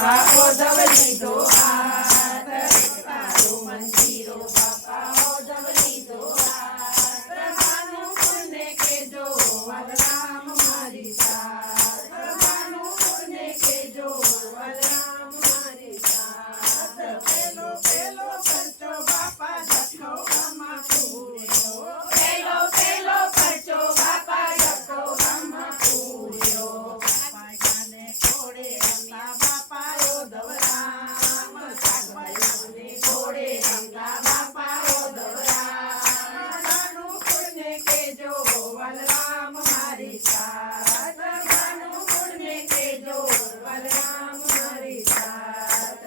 બાપા ઓઢવ લીધો હાથ તારો મંજીરો બાપા ઓઢવ લીધો હાથ પ્રભાનું પુણ્ય કેજો વલરામ મારી સાથ પ્રભાનું પુણ્ય કેજો વલરામ મારી સાથ પેલો પેલો ખર્ચો બાપા જખો ગામમાં પૂર્યો પેલો પેલો ખર્ચો બાપા જખો ગામમાં પૂર્યો બાપા જાને ઘોડે રમતા બાપા ઓઢવરામ શાકભાજીને ઘોડે રમતા બાપા ઓઢવરામ નાનું પુણ્ય કેજો વલરામ મારી સાથ નાનું પુણ્ય કેજો વલરામ મારી સાથ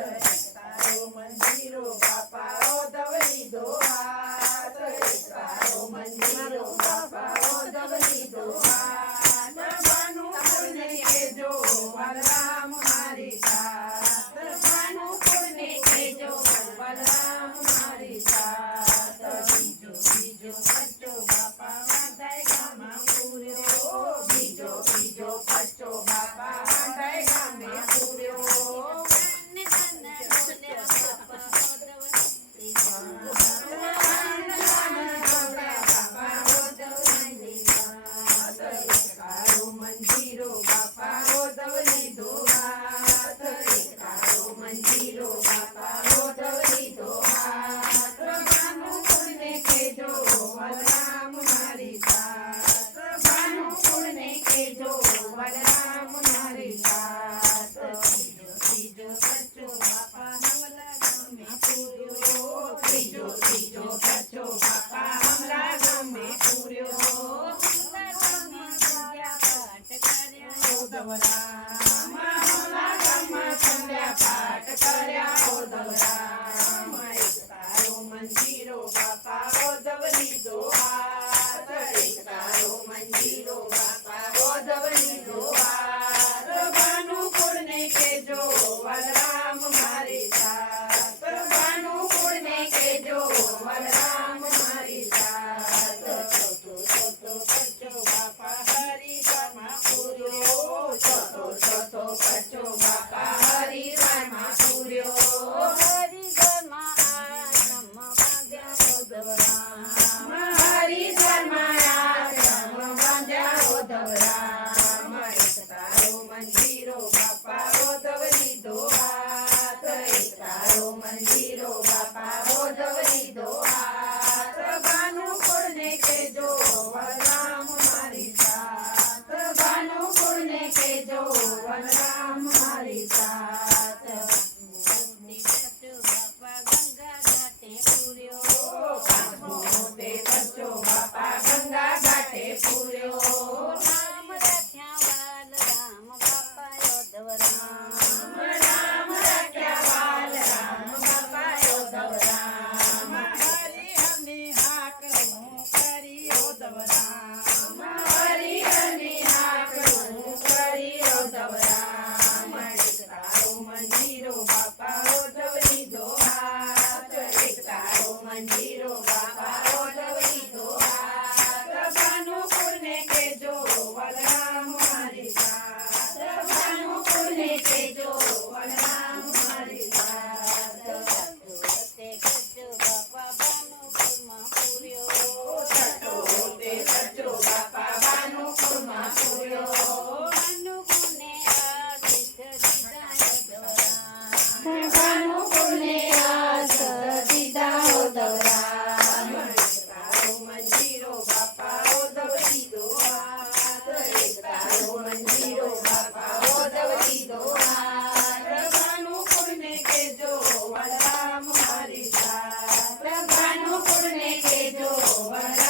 તારો મંજીરો બાપા ઓઢવ લીધો હાથ તારો મંજીરો બાપા ઓઢવ લીધો હાથ નાનું પુણ્ય કેજો વલરામ મારી સાથ નાનું પુણ્ય કેજો વલરામ મારી સાથ બીજો બીજો ખર્ચો બાપા વાંધાય ગામમાં પૂર્યો બીજો બીજો ખર્ચો બાપા વાંધાય ગામે પૂર્યો તારો મંજીરો બાપા ઓઢવ લીધો હાથ તારો મંજીરો બાપા ઓઢવ લીધો હાથ પ્રભાનું પુણ્ય કેજો વલરામ મારી સાથ પ્રભાનું પુણ્ય કેજો વલરામ મારી સાથ ત્રીજો ત્રીજો ખર્ચો બાપા હમલા ગામે પૂર્યો ત્રીજો ત્રીજો ખર્ચો બાપા હમલા ગામે પૂર્યો ઓઢવરામ હમલા ગામમાં સંધ્યા પાઠ કર્યા ઓઢવરામ તારો મંજીરો બાપા ઓઢવ લીધો હાથ તારો મંજીરો બાપા ઓઢવ લીધો હાથ પ્રભાનું પુણ્ય કેજો વલરામ મારી સાથ પ્રભાનું પુણ્ય કેજો વલરામ મારી સાથ ચોથો ચોથો ખર્ચો બાપા હરિદ્વારમાં પૂર્યો ચોથો ચોથો ખર્ચો બાપા હરિદ્વારમાં પૂર્યો હરિદ્વારમાં આશ્રમ બાંધ્યા ઓઢવરામ હરિદ્વારમાં આશ્રમ બાંધ્યા ઓઢવરામ તારો મંજીરો બાપા ઓઢવ લીધો હાથ તારો મંજીરો બાપા ઓઢવ લીધો હાથ પ્રભાનું પુણ્ય કેજો વલરામ મારી સાથ પ્રભાનું પુણ્ય કેજો વલરામ મારી સાથ બાપા ગંગા ઘાટે પૂર્યો પાંચમો તે ખર્ચો બાપા ગંગા ઘાટે પૂર્યો રામ રાખ્યા વાલ રામ બાપા ઓઢવરામ રામ રાખ્યા વાલ રામ બાપા ઓઢવરામ હરિહરની હાક હું કરી ઓઢવરામ હરિહરની હાક હું કરી ઓઢવરામ તારો મંજીરો બાપા ઓઢવ લીધો હાથ તારો મંજીરો બાપા ઓઢવ લીધો હાથ પ્રભાનું પુણ્ય કેજો વલરામ મારી સાથ પ્રભાનું પુણ્ય કેજો વલરામ મારી સાથ તે ખર્ચો બાપા ભાનુપુરમાં પૂર્યો છઠ્ઠો તે ખર્ચો બાપા ભાનુપુરમાં પૂર્યો ભાનુપુરને આશીષ દીધા ઓઢવરામ તારો મંજીરો બાપા ઓઢવ લીધો હાથ તારો મંજીરો બાપા ઓઢવ લીધો હાથ પ્રભાનું પુણ્ય કેજો વલરામ મારી સાથ પ્રભાનું પુણ્ય કેજો વલરામ